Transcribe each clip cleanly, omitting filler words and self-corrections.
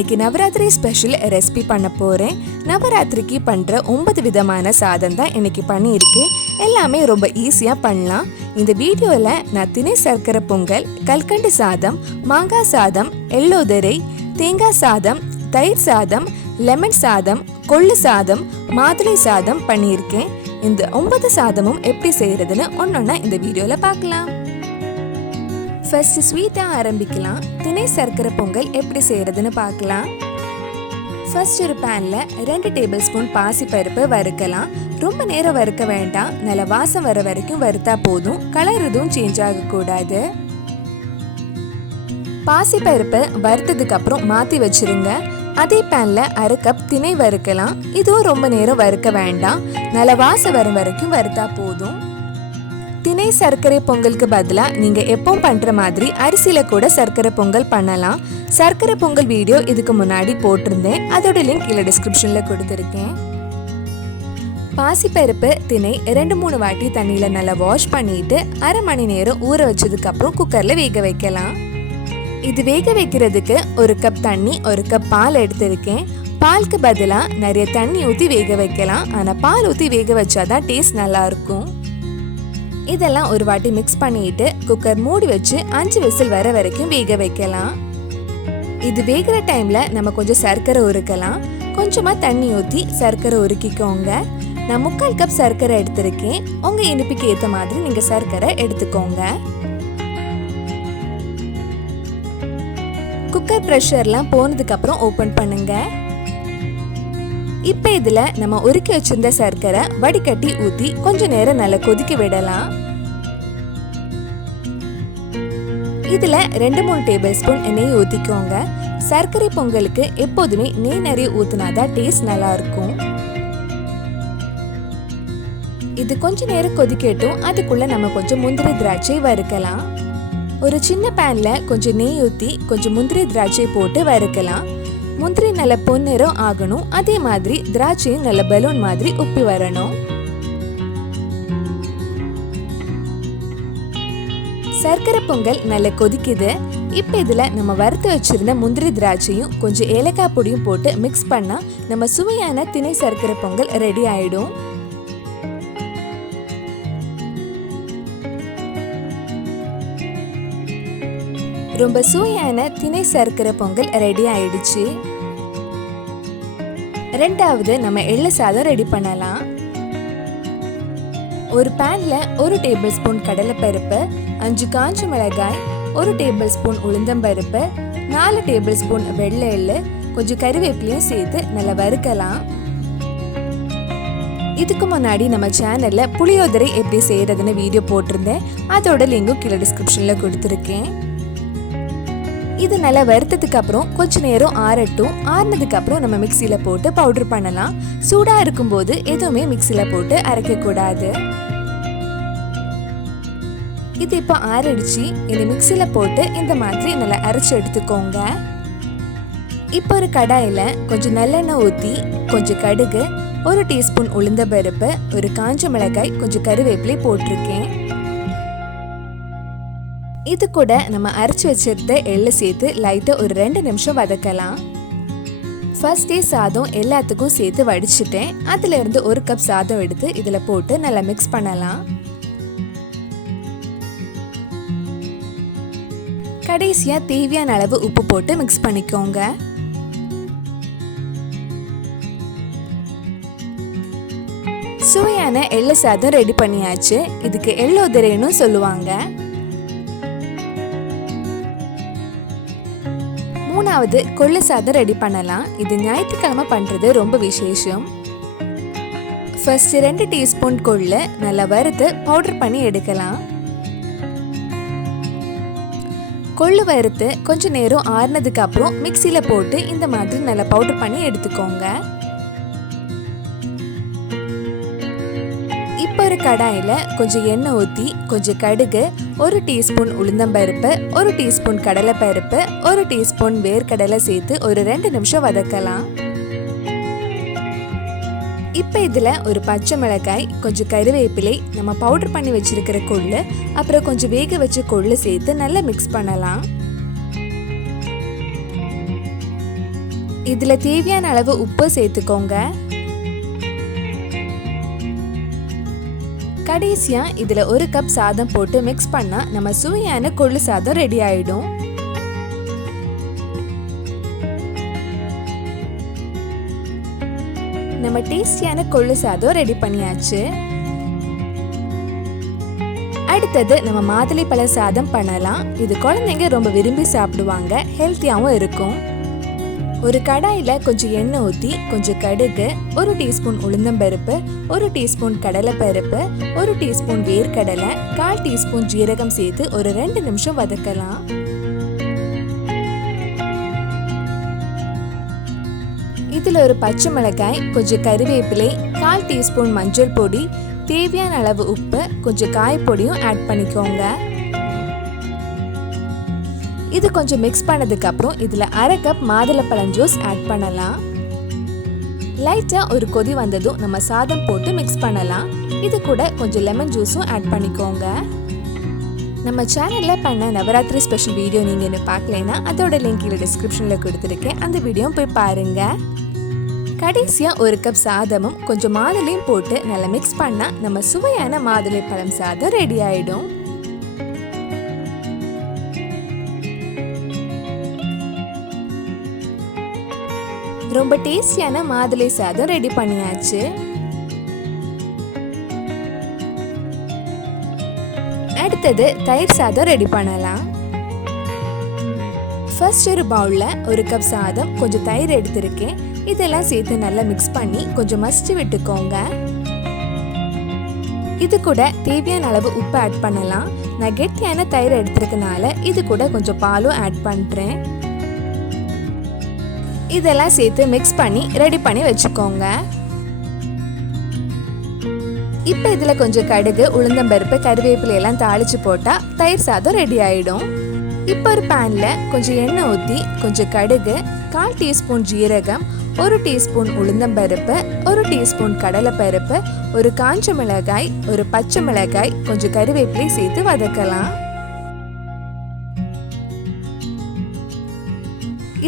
இன்னைக்கு Navaratri special recipe பண்ண போகிறேன். நவராத்திரிக்கு பண்ணுற 9 விதமான சாதம் தான் இன்னைக்கு பண்ணியிருக்கேன். எல்லாமே ரொம்ப ஈஸியாக பண்ணலாம். இந்த வீடியோவில் நான் திணை சர்க்கரை பொங்கல், கல்கண்டு சாதம், மாங்காய் சாதம், எள்ளோதரை, தேங்காய் சாதம், தயிர் சாதம், லெமன் சாதம், கொள்ளு சாதம், மாதுளை சாதம் பண்ணியிருக்கேன். இந்த 9 சாதமும் எப்படி செய்யறதுன்னு ஒன்னொன்னா இந்த வீடியோவில் பார்க்கலாம். ஃபர்ஸ்ட் ஸ்வீட்டாக ஆரம்பிக்கலாம். திணை சர்க்கரை பொங்கல் எப்படி செய்யறதுன்னு பார்க்கலாம். ஃபர்ஸ்ட் ஒரு பேனில் 2 டேபிள் ஸ்பூன் பாசிப்பருப்பு வறுக்கலாம். ரொம்ப நேரம் வறுக்க வேண்டாம், நல்ல வாசம் வர வரைக்கும் வறுத்தா போதும். கலர் எதுவும் சேஞ்ச் ஆகக்கூடாது. பாசிப்பருப்பு வறுத்ததுக்கு அப்புறம் மாற்றி வச்சிருங்க. அதே பேனில் 1/2 கப் திணை வறுக்கலாம். இதுவும் ரொம்ப நேரம் வறுக்க வேண்டாம், நல்ல வாசம் வர வரைக்கும் வறுத்தா போதும். திணை சர்க்கரை பொங்கலுக்கு பதிலாக நீங்கள் எப்பவும் பண்ணுற மாதிரி அரிசியில் கூட சர்க்கரை பொங்கல் பண்ணலாம். சர்க்கரை பொங்கல் வீடியோ இதுக்கு முன்னாடி போட்டிருந்தேன், அதோட லிங்க் கீழே டிஸ்கிரிப்ஷனில் கொடுத்துருக்கேன். பாசிப்பருப்பு திணை 2-3 வாட்டி தண்ணியில் நல்லா வாஷ் பண்ணிட்டு 1/2 மணி நேரம் ஊற வச்சதுக்கப்புறம் குக்கரில் வேக வைக்கலாம். இது வேக வைக்கிறதுக்கு 1 கப் தண்ணி 1 கப் பால் எடுத்திருக்கேன். பாலுக்கு பதிலாக நிறைய தண்ணி ஊற்றி வேக வைக்கலாம், ஆனால் பால் ஊற்றி வேக வச்சாதான் டேஸ்ட் நல்லா இருக்கும். இதெல்லாம் ஒரு வாட்டி மிக்ஸ் பண்ணிட்டு குக்கர் மூடி வச்சு 5 விசில் வர வரைக்கும் வேக வைக்கலாம். இது வேகிற டைம்ல நம்ம கொஞ்சம் சர்க்கரை உருக்கலாம். கொஞ்சமா தண்ணி ஊற்றி சர்க்கரை உருக்கிக்கோங்க. நான் 3/4 கப் சர்க்கரை எடுத்திருக்கேன். உங்க இனிப்புக்கு ஏற்ற மாதிரி நீங்க சர்க்கரை எடுத்துக்கோங்க. குக்கர் ப்ரெஷர்லாம் போனதுக்கு அப்புறம் ஓபன் பண்ணுங்க. இப்ப இதுல நம்ம உருக்கி வச்சிருந்த சர்க்கரை வடிகட்டி ஊத்தி கொஞ்ச நேரம் நல்லா கொதிக்க விடலாம். இதுல 2-3 டேபிள் ஸ்பூன் நெய் ஊத்திக்கோங்க. சர்க்கரை பொங்கலுக்கு எப்போதுமே நெய் நிறைய ஊத்தினாதான் டேஸ்ட் நல்லா இருக்கும். இது கொஞ்ச நேரம் கொதிக்கட்டும். அதுக்குள்ள நம்ம கொஞ்சம் முந்திரி திராட்சை வறுக்கலாம். ஒரு சின்ன பேன்ல கொஞ்சம் நெய் ஊத்தி கொஞ்சம் முந்திரி திராட்சை போட்டு வறுக்கலாம். முந்திரி நல்ல பொன்னிறம் ஆகணும். அதே மாதிரி திராட்சையும் நல்ல பலூன் மாதிரி உப்பி வரணும். சர்க்கரை பொங்கல் நல்ல கொதிக்குது. இப்ப இதுல நம்ம வறுத்து வச்சிருந்த முந்திரி திராட்சையும் கொஞ்சம் ஏலக்காய் பொடியும் போட்டு மிக்ஸ் பண்ணா நம்ம சுவையான திணை சர்க்கரை பொங்கல் ரெடி ஆயிடும். ரொம்ப சுவையான திணை சர்க்கரை பொங்கல் ரெடி ஆயிடுச்சு. ரெண்டாவது நம்ம எள்ளு சாதம் ரெடி பண்ணலாம். ஒரு பேன்ல 1 டேபிள் ஸ்பூன் கடலைப்பருப்பு, 5 காஞ்ச மிளகாய், 1 டேபிள் ஸ்பூன் உளுந்தம்பருப்பு, 4 டேபிள் ஸ்பூன் வெள்ளை எள்ளு, கொஞ்சம் கறிவேப்பிலையும் சேர்த்து நல்லா வறுக்கலாம். இதுக்கு முன்னாடி நம்ம சேனல்ல புளியோதரை எப்படி செய்யறதுன்னு வீடியோ போட்டிருந்தேன், அதோட லிங்கும் கீழே டிஸ்கிரிப்ஷன்ல கொடுத்துருக்கேன். இது நல்லா வறுத்ததுக்கு அப்புறம் கொஞ்ச நேரம் ஆறட்டும். ஆறுனதுக்கு அப்புறம் நம்ம மிக்சியில போட்டு பவுடர் பண்ணலாம். சூடா இருக்கும்போது எதுவுமே மிக்சியில போட்டு அரைக்க கூடாது. இது இப்போ ஆறிடுச்சு. இனி மிக்சியில போட்டு இந்த மாதிரி நல்லா அரைச்சு எடுத்துக்கோங்க. இப்போ ஒரு கடாயில கொஞ்சம் நல்லெண்ணெய் ஊற்றி கொஞ்சம் கடுகு, 1 டீஸ்பூன் உளுந்தம்பருப்பு, 1 காஞ்ச மிளகாய், கொஞ்சம் கறிவேப்பிலை போட்டிருக்கேன். இது கூட நம்ம அரைச்சு வச்சிருந்த எள்ளு சேர்த்து லைட்டா ஒரு 2 நிமிஷம் வதக்கலாம். ஃபர்ஸ்டே சாதம் எல்லாத்துக்கும் சேர்த்து வடிச்சிட்டேன். அதுல இருந்து 1 கப் சாதம் எடுத்து இதுல போட்டு நல்லா மிக்ஸ் பண்ணலாம். கடைசியா தேவையான அளவு உப்பு போட்டு மிக்ஸ் பண்ணிக்கோங்க. சுவையான எள்ளு சாதம் ரெடி பண்ணியாச்சு. இதுக்கு எள்ளோதரைன்னு சொல்லுவாங்க. மூணாவது கொள்ளு சாதம் ரெடி பண்ணலாம். இது ஞாயிற்றுக்கிழமை பண்றது ரொம்ப விசேஷம். ஃபர்ஸ்ட் 2 டீஸ்பூன் கொள்ளு நல்லா வறுத்து பவுடர் பண்ணி எடுக்கலாம். கொள்ளு வறுத்து கொஞ்ச நேரம் ஆறுனதுக்கு அப்புறம் மிக்சியில போட்டு இந்த மாதிரி நல்லா பவுடர் பண்ணி எடுத்துக்கோங்க. இப்போ ஒரு கடாயில கொஞ்சம் எண்ணெய் ஊற்றி கொஞ்சம் கடுகு, 1 டீஸ்பூன் உளுந்தம்பருப்பு, 1 டீஸ்பூன் கடலைப்பருப்பு, 1 டீஸ்பூன் வேர்க்கடலை சேர்த்து ஒரு 2 நிமிஷம் வதக்கலாம். இப்போ இதுல ஒரு பச்சை மிளகாய், கொஞ்சம் கறிவேப்பிலை, நம்ம பவுடர் பண்ணி வச்சிருக்கிற கொள்ளு, அப்புறம் கொஞ்சம் வேக வச்ச கொள்ளு சேர்த்து நல்லா மிக்ஸ் பண்ணலாம். இதுல தேவையான அளவு உப்பு சேர்த்துக்கோங்க. கடைசியா இதுல 1 கப் சாதம் போட்டு மிக்ஸ் பண்ணா நம்ம சுவையான கொள்ளு சாதம் ரெடி ஆயிடும். நம்ம டேஸ்டியான கொள்ளு சாதம் ரெடி பண்ணியாச்சு. அடுத்தது நம்ம மாதுளைப்பழ சாதம் பண்ணலாம். இது குழந்தைங்க ரொம்ப விரும்பி சாப்பிடுவாங்க, ஹெல்த்தியாவும் இருக்கும். ஒரு கடாயில கொஞ்சம் எண்ணெய் ஊற்றி கொஞ்சம் கடுகு, 1 டீஸ்பூன் உளுந்தம்பருப்பு, 1 டீஸ்பூன் கடலைப்பருப்பு, 1 டீஸ்பூன் வேர்க்கடலை, 1/4 டீஸ்பூன் ஜீரகம் சேர்த்து ஒரு 2 நிமிஷம் வதக்கலாம். இதுல ஒரு பச்சை மிளகாய், கொஞ்சம் கறிவேப்பிலை, 1/4 டீஸ்பூன் மஞ்சள் பொடி, தேவையான அளவு உப்பு, கொஞ்சம் காய்பொடியும் ஆட் பண்ணிக்கோங்க. இது கொஞ்சம் மிக்ஸ் பண்ணதுக்கு அப்புறம் இதுல 1/2 கப் மாதுளப்பழம் ஜூஸ் ஆட் பண்ணலாம். லைட்டா ஒரு கொதி வந்ததும் நம்ம சாதம் போட்டு மிக்ஸ் பண்ணலாம். இது கூட கொஞ்சம் லெமன் ஜூஸும் ஆட் பண்ணிக்கோங்க. நம்ம சேனல்ல பண்ண நவராத்திரி ஸ்பெஷல் வீடியோ நீங்க இன்னும் பார்க்கலைன்னா அதோட லிங்க் கீழே டிஸ்கிரிப்ஷன்ல கொடுத்துருக்கேன், அந்த வீடியோ போய் பாருங்க. கடைசியா 1 கப் சாதமும் கொஞ்சம் மாதுளையும் போட்டு நல்லா மிக்ஸ் பண்ணா நம்ம சுவையான மாதுளை பழம் சாதம் ரெடி ஆயிடும். ரொம்ப டேஸ்டியான மாதுளை சாதம் ரெடி பண்ணியாச்சு. அடுத்தது தயிர் சாதம் ரெடி பண்ணலாம். ஃபர்ஸ்ட் ஒரு பவுல்ல 1 கப் சாதம், கொஞ்சம் தயிர் எடுத்திருக்கேன். இதெல்லாம் சேர்த்து நல்லா மிக்ஸ் பண்ணி கொஞ்சம் மசிச்சு விட்டுக்கோங்க. இது கூட தேவையான அளவு உப்பு ஆட் பண்ணலாம். நான் கெட்டியான தயிர் எடுத்திருக்கனால இது கூட கொஞ்சம் பாலும் ஆட் பண்றேன். இதெல்லாம் சேர்த்து மிக்ஸ் பண்ணி ரெடி பண்ணி வச்சுக்கோங்க. இப்போ இதுல கொஞ்சம் கடுகு, உளுந்தம்பருப்பு, கறிவேப்பிலை எல்லாம் தாளிச்சு போட்டா தயிர் சாதம் ரெடி ஆயிடும். இப்போ ஒரு பேன்ல கொஞ்சம் எண்ணெய் ஊற்றி கொஞ்சம் கடுகு, 1/4 டீஸ்பூன் ஜீரகம், 1 டீஸ்பூன் உளுந்தம்பருப்பு, 1 டீஸ்பூன் கடலைப்பருப்பு, ஒரு காஞ்ச மிளகாய், ஒரு பச்சை மிளகாய், கொஞ்சம் கறிவேப்பிலை சேர்த்து வதக்கலாம்.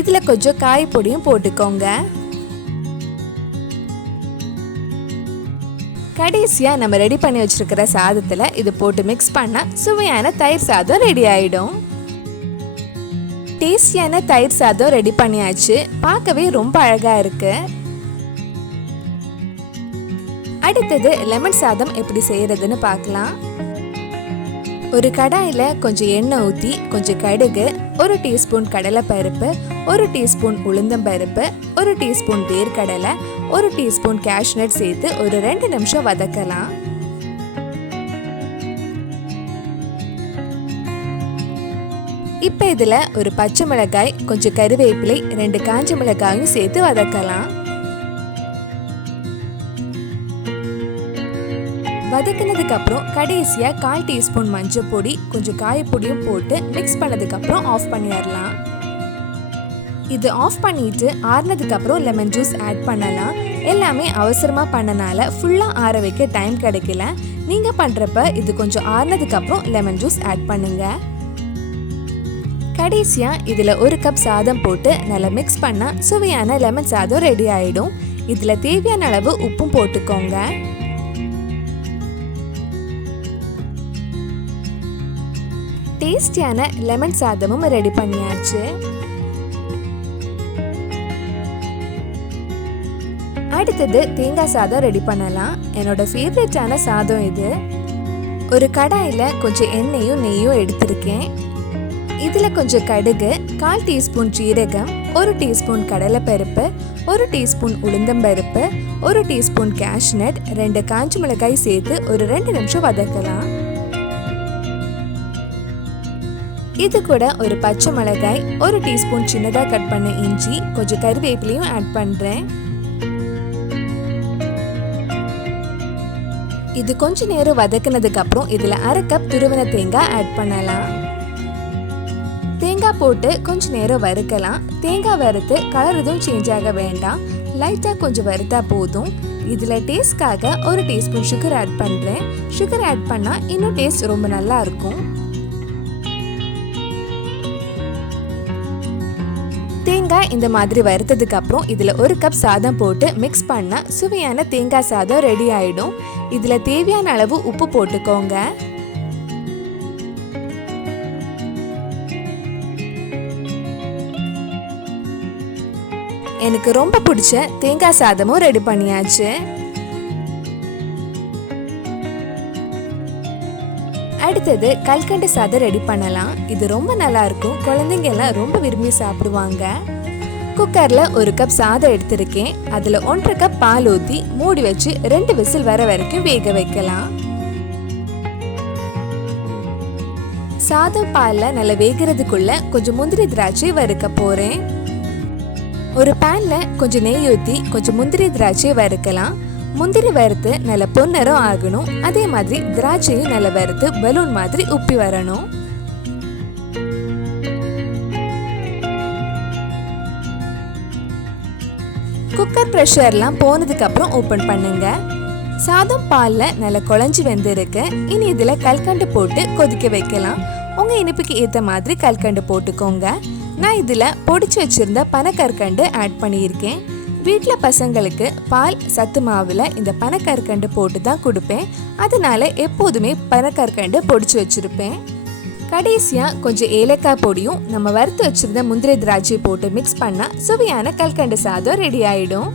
இதுல கொஞ்சம் காய் பொடியும் போட்டுக்கோங்க. கடைசியா நம்ம ரெடி பண்ணி வச்சிருக்கிற சாதத்துல இது போட்டு மிக்ஸ் பண்ணா சுவையான தயிர் சாதம் ரெடி ஆயிடும். டேஸ்டியான தயிர் சாதம் ரெடி பண்ணியாச்சு. பார்க்கவே ரொம்ப அழகா இருக்கு. அடுத்தது லெமன் சாதம் எப்படி செய்யறதுன்னு பார்க்கலாம். ஒரு கடாயில கொஞ்சம் எண்ணெய் ஊற்றி கொஞ்சம் கடுகு, 1 டீஸ்பூன் கடலைப்பருப்பு, 1 டீஸ்பூன் உளுந்தம்பருப்பு, 1 டீஸ்பூன் வேர்க்கடலை, 1 டீஸ்பூன் கேஷ்நட் சேர்த்து ஒரு 2 நிமிஷம் வதக்கலாம். இப்போ இதுல ஒரு பச்சை மிளகாய், கொஞ்சம் கறிவேப்பிலை, 2 காஞ்ச மிளகாயும் சேர்த்து வதக்கலாம். வதக்கினதுக்கு அப்புறம் கடைசியா 1/4 டீஸ்பூன் மஞ்சள் பொடி, கொஞ்சம் காயப்பொடியும் போட்டு மிக்ஸ் பண்ணதுக்கு அப்புறம் ஆஃப் பண்ணிடலாம். இது ஆஃப் பண்ணிட்டு ஆறுனதுக்கு அப்புறம் லெமன் ஜூஸ் ஆட் பண்ணலாம். எல்லாமே அவசரமா பண்ணனால ஃபுல்லா ஆற வைக்க டைம் கிடைக்கல. நீங்க பண்றப்ப இது கொஞ்சம் ஆறுனதுக்கு அப்புறம் லெமன் ஜூஸ் ஆட் பண்ணுங்க. கடைசியா இதுல 1 கப் சாதம் போட்டு நல்லா மிக்ஸ் பண்ணா சுவையான லெமன் சாதம் ரெடி ஆயிடும். இதுல தேவையான அளவு உப்பும் போட்டுக்கோங்க. டேஸ்டியான லெமன் சாதமும் ரெடி பண்ணியாச்சு. அடுத்தது தேங்காய் சாதம் ரெடி பண்ணலாம். என்னோட ஃபேவரட்டான சாதம் இது. ஒரு கடாயில கொஞ்சம் எண்ணெயும் நெய்யும் எடுத்திருக்கேன். இதுல கொஞ்சம் கடுகு, 1/4 டீஸ்பூன் ஜீரகம், 1 டீஸ்பூன் கடலைப்பருப்பு, 1 டீஸ்பூன் உளுந்தம்பருப்பு, 1 டீஸ்பூன் கேஷ்நட், 2 காஞ்ச மிளகாய் சேர்த்து ஒரு 2 நிமிஷம் வதக்கலாம். இது கூட ஒரு பச்சை மிளகாய், 1 டீஸ்பூன் சின்னதாக கட் பண்ண இஞ்சி, கொஞ்சம் கறிவேப்பிலையும் ஆட் பண்ணுறேன். இது கொஞ்ச நேரம் வதக்கினதுக்கு அப்புறம் இதில் 1/2 கப் துருவின தேங்காய் ஆட் பண்ணலாம். தேங்காய் போட்டு கொஞ்ச நேரம் வறுக்கலாம். தேங்காய் வறுத்து கலர் எதுவும் சேஞ்ச் ஆக வேண்டாம், லைட்டாக கொஞ்சம் வறுத்தா போதும். இதில் டேஸ்ட்காக 1 டீஸ்பூன் சுகர் ஆட் பண்ணுறேன். சுகர் ஆட் பண்ணால் இன்னும் டேஸ்ட் ரொம்ப நல்லா இருக்கும். தேங்காய் தேங்காய் இந்த மாதிரி வறுத்ததுக்கு அப்புறம் இதில் 1 கப் சாதம் போட்டு மிக்ஸ் பண்ணால் சுவையான தேங்காய் சாதம் ரெடி ஆகிடும். இதில் தேவையான அளவு உப்பு போட்டுக்கோங்க. எனக்கு ரொம்ப பிடிச்ச தேங்காய் சாதமும் ரெடி பண்ணியாச்சு. அடுத்தது கல்கண்டு சாதம் ரெடி பண்ணலாம். இது ரொம்ப நல்லா இருக்கும். குழந்தைங்க எல்லாம் ரொம்ப விரும்பி சாப்பிடுவாங்க. குக்கர்ல 1 கப் சாதம் எடுத்திருக்கேன். அதுல 1.5 கப் பால் ஊற்றி மூடி வச்சு 2 விசில் வர வரைக்கும் வேக வைக்கலாம். சாதம் பால்ல நல்லா வேகிறதுக்குள்ள கொஞ்சம் முந்திரி திராட்சை வறுக்க போறேன். ஒரு பேன்ல கொஞ்சம் நெய் ஊற்றி கொஞ்சம் முந்திரி திராட்சையை வறுக்கலாம். முந்திரி வறுத்து நல்ல பொன்னிறம் ஆகணும். அதே மாதிரி திராட்சையும் நல்ல வறுத்து பலூன் மாதிரி உப்பி வரணும். குக்கர் ப்ரெஷர்லாம் போனதுக்கு அப்புறம் ஓபன் பண்ணுங்க. சாதம் பால்ல நல்லா குழஞ்சு வெந்திருக்கு. இனி இதுல கல்கண்டு போட்டு கொதிக்க வைக்கலாம். உங்க இனிப்புக்கு ஏத்த மாதிரி கல்கண்டு போட்டுக்கோங்க. நான் இதில் பொடிச்சு வச்சிருந்த பனக்கற்கண்டு ஆட் பண்ணியிருக்கேன். வீட்டில் பசங்களுக்கு பால் சத்து மாவில் இந்த பனக்கற்கண்டு போட்டு தான் கொடுப்பேன். அதனால எப்போதுமே பனக்கற்கண்டு பொடிச்சு வச்சிருப்பேன். கடைசியாக கொஞ்சம் ஏலக்காய் பொடியும் நம்ம வறுத்து வச்சிருந்த முந்திரி திராட்சை போட்டு மிக்ஸ் பண்ணால் சுவையான கல்கண்டு சாதம் ரெடி ஆயிடும்.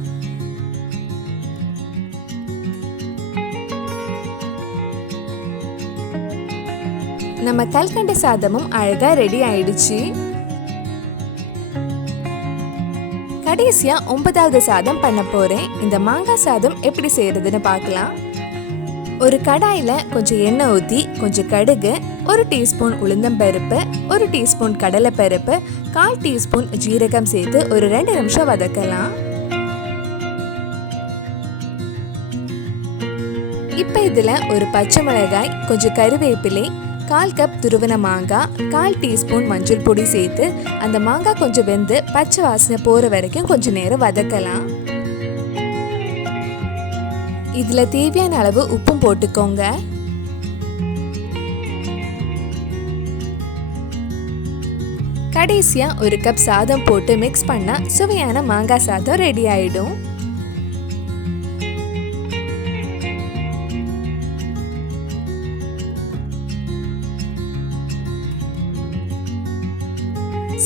நம்ம கல்கண்டு சாதமும் அழகா ரெடி ஆயிடுச்சு. கடைசியா 9வது சாதம் பண்ண போறேன். இந்த மாங்காய் சாதம் எப்படி செய்யறதுன்னு பார்க்கலாம். ஒரு கடாயில கொஞ்சம் எண்ணெய் ஊற்றி கொஞ்சம் கடுகு, 1 டீஸ்பூன் உளுந்தம்பருப்பு, 1 டீஸ்பூன் கடலைப்பருப்பு, 1/4 டீஸ்பூன் ஜீரகம் சேர்த்து ஒரு 2 நிமிஷம் வதக்கலாம். இப்போ இதுல ஒரு பச்சை மிளகாய், கொஞ்சம் கருவேப்பிலை, 1/4 கப் துருவன மாங்காய், 1/4 டீஸ்பூன் மஞ்சள் பொடி சேர்த்து அந்த மாங்காய் கொஞ்சம் வெந்து பச்சை வாசனை போற வரைக்கும் கொஞ்சம் நேரம் வதக்கலாம். இதுல தேவையான அளவு உப்பும் போட்டுக்கோங்க. கடைசியா 1 கப் சாதம் போட்டு மிக்ஸ் பண்ணா சுவையான மாங்காய் சாதம் ரெடி ஆயிடும்.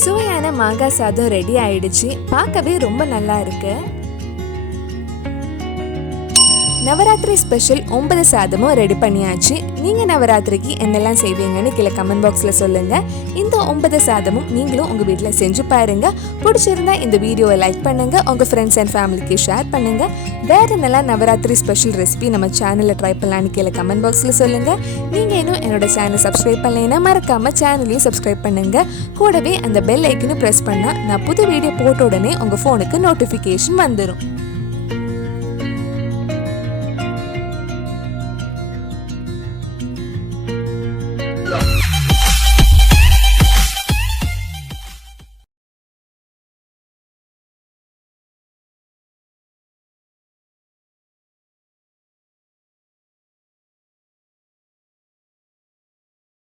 சுவையான மாங்காய் சாதம் ரெடி ஆயிடுச்சு. பார்க்கவே ரொம்ப நல்லா இருக்கு. நவராத்திரி ஸ்பெஷல் 9 சாதமும் ரெடி பண்ணியாச்சு. நீங்க நவராத்திரிக்கு என்னெல்லாம் செய்வீங்கன்னு கீழே கமெண்ட் பாக்ஸ்ல சொல்லுங்க. இந்த 9 சாதமும் நீங்களும் உங்க வீட்டில் செஞ்சு பாருங்க. பிடிச்சிருந்தா இந்த வீடியோவை லைக் பண்ணுங்க, உங்க ஃப்ரெண்ட்ஸ் அண்ட் ஃபேமிலிக்கு ஷேர் பண்ணுங்க. வேற என்னெல்லாம் நவராத்திரி ஸ்பெஷல் ரெசிபி நம்ம சேனல்ல ட்ரை பண்ணலான்னு கீழே கமெண்ட் பாக்ஸ்ல சொல்லுங்க. நீங்க இன்னும் என்னோட சேனல் சப்ஸ்கிரைப் பண்ணலைன்னா மறக்காம சேனலையும் சப்ஸ்கிரைப் பண்ணுங்க. கூடவே அந்த பெல் ஐக்கனை பிரஸ் பண்ணா நான் புது வீடியோ போட்ட உடனே உங்க போனுக்கு நோட்டிபிகேஷன் வந்துடும்.